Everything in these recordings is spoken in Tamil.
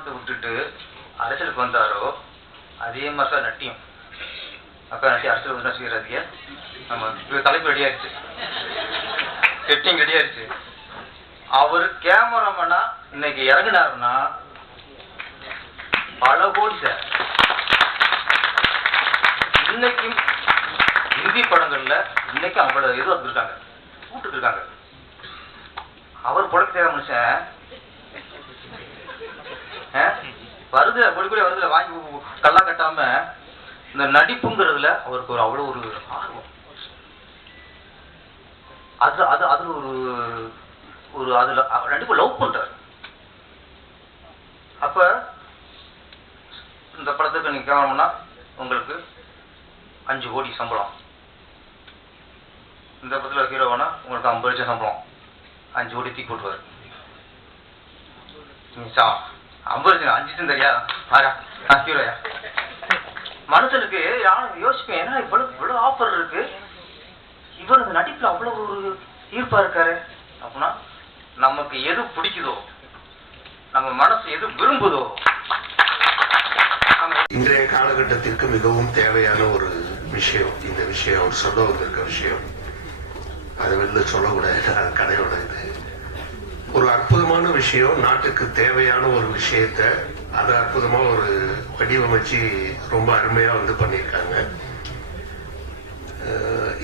தேவமானத்தை விட்டுட்டு அரசியலுக்கு வந்தாரோ அதே மாதிரி தான் நட்டியும். அக்கா நட்டி அரசியல் வந்து செய்யறாதிய நம்ம தலைப்பு ரெடி ஆயிடுச்சு, செட்டிங் ரெடி ஆயிடுச்சு. அவரு கேமராமேனா இன்னைக்கு இறங்கினாருன்னா பல கோடி சார். இன்னைக்கும் ஹிந்தி படங்கள்ல இன்னைக்கும் அவங்கள எதுவும் இருக்காங்க, கூப்பிட்டு இருக்காங்க. அவர் புடக்கு தேவை மனுஷன் வருது பொடி கூட வருதுல வாங்கி கல்லா கட்டாம இந்த நடிப்புங்கிறதுல அவருக்கு ஒரு அவ்வளவு ஒரு ஆர்வம். அது அது அதுல ஒரு ஒரு அதுல நடிப்பு லவ் பண்றாரு. அப்ப இந்த படத்துக்கு நீங்க கேமராமேனா உங்களுக்கு 5 கோடி சம்பளம், இந்த படத்துல ஹீரோவானா உங்களுக்கு 50 லட்சம் சம்பளம், 5 கோடி தூக்கி போட்டுவாரு. 50 லட்சம் 5 லட்சம் தெரியா ஹீரோயா மனுஷனுக்கு யாரும் யோசிப்பேன். ஏன்னா இவ்வளவு ஆஃபர் இருக்கு, இவர் இந்த நடிப்புல அவ்வளவு ஒரு ஈர்ப்பா இருக்காரு அப்படின்னா நமக்கு எது பிடிக்குதோ, நம்ம மனசு எது விரும்புதோ. இன்றைய காலகட்டத்திற்கு மிகவும் தேவையான ஒரு விஷயம் இந்த விஷயம். அவர் சொல்ல வந்திருக்க விஷயம் அதை வெளில சொல்லக்கூடாது, கடையோட இது ஒரு அற்புதமான விஷயம். நாட்டுக்கு தேவையான ஒரு விஷயத்த அதை அற்புதமா ஒரு வடிவமைச்சு ரொம்ப அருமையா வந்து பண்ணியிருக்காங்க.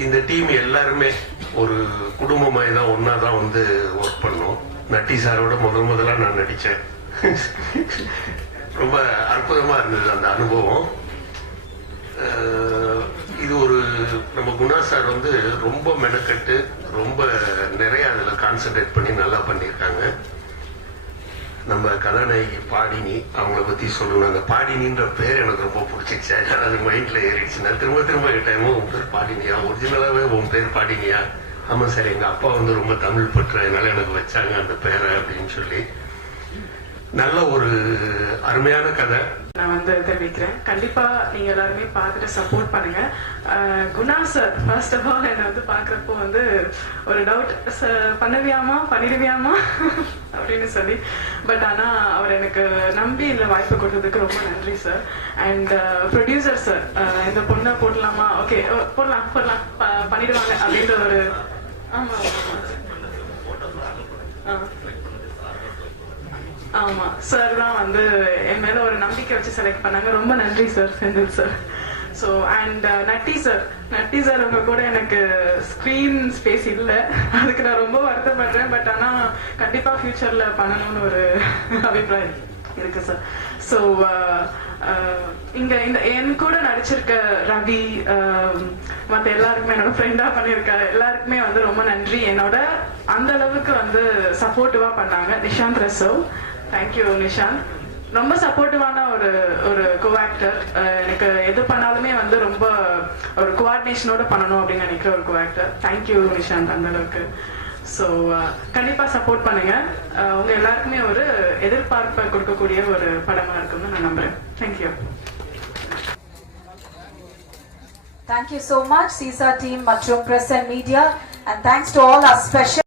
இந்த டீம் எல்லாருமே ஒரு குடும்பமாய் தான் ஒன்னாதான் வந்து ஒர்க் பண்ணோம். நட்டி சாரோட முதலா நான் நடிச்சேன். ரொம்ப அற்புதமா இருந்தது அந்த அனுபவம். இது ஒரு நம்ம குணா சார் வந்து ரொம்ப மெனக்கட்டு ரொம்ப நிறைய அதுல கான்சென்ட்ரேட் பண்ணி நல்லா பண்ணியிருக்காங்க. நம்ம கதாநாயகி பாடினி அவங்கள பத்தி சொல்லணும். அந்த பாடினின்ற பேர் எனக்கு ரொம்ப பிடிச்சிச்சு, அது மைண்ட்ல ஏறிடுச்சு. நான் திரும்ப டைமும் உன் பேர் பாடினியா, ஒரிஜினலாவே உன் பேர் பாடினியா? ஆமா சார், எங்க அப்பா வந்து ரொம்ப தமிழ் பற்றதுனால எனக்கு வச்சாங்க அந்த பேரை அப்படின்னு சொல்லி. நல்ல ஒரு அருமையான கதை நான் வந்து தெரிவிக்கிறேன். கண்டிப்பா நீங்க எல்லாருமே பார்த்துட்டு சப்போர்ட் பண்ணுங்க. Guna sir first of all என்ன வந்து பாக்குறப்போ வந்து ஒரு டவுட், பண்ணிடுவியாமா அப்படின்னு சொல்லி. பட் ஆனா அவர் எனக்கு நம்பி இந்த வாய்ப்பு கொடுத்ததுக்கு ரொம்ப நன்றி சார். அண்ட் ப்ரொடியூசர் சார், இந்த பொண்ணை போடலாமா? ஓகே போடலாம் பண்ணிடுவாங்க அப்படின்ற ஒரு ஆமா சார் தான் வந்து என் மேல ஒரு நம்பிக்கை வச்சு செலக்ட் பண்ணாங்க. ரொம்ப நன்றி சார், Senthil sir. So and Natty sir உங்க கூட எனக்கு ஸ்கிரீன் ஸ்பேஸ் இல்லை, அதுக்கு நான் ரொம்ப வருத்தப்படுறேன். பட் ஆனா கண்டிப்பா ஃபியூச்சர்ல பண்ணணும்னு ஒரு அபிப்பிராயம் இருக்கு சார். ஸோ இங்க இந்த என் கூட நடிச்சிருக்க ரவி, மற்ற எல்லாருக்குமே என்னோட ஃப்ரெண்டா பண்ணியிருக்காரு எல்லாருக்குமே வந்து ரொம்ப நன்றி. என்னோட அந்த அளவுக்கு வந்து சப்போர்ட்டிவா பண்ணாங்க. நிஷாந்த் ரசோவ், தேங்க்யூ நிஷாந்த். ரொம்ப சப்போர்ட்டிவான ஒரு கோஆக்டர். எனக்கு எது பண்ணாலுமே வந்து ரொம்ப ஒரு கோஆர்டினேஷனோட பண்ணணும் அப்படின்னு நினைக்கிற ஒரு கோஆக்டர். தேங்க்யூ நிஷாந்த் அந்த அளவுக்கு. ஸோ கண்டிப்பா சப்போர்ட் பண்ணுங்க. உங்க எல்லாருக்குமே ஒரு எதிர்பார்ப்பை கொடுக்கக்கூடிய ஒரு படமா இருக்கும்னு நான் நம்புறேன். Thank you. Thank you so much, CISA team மற்றும் press and media, and thanks to all our special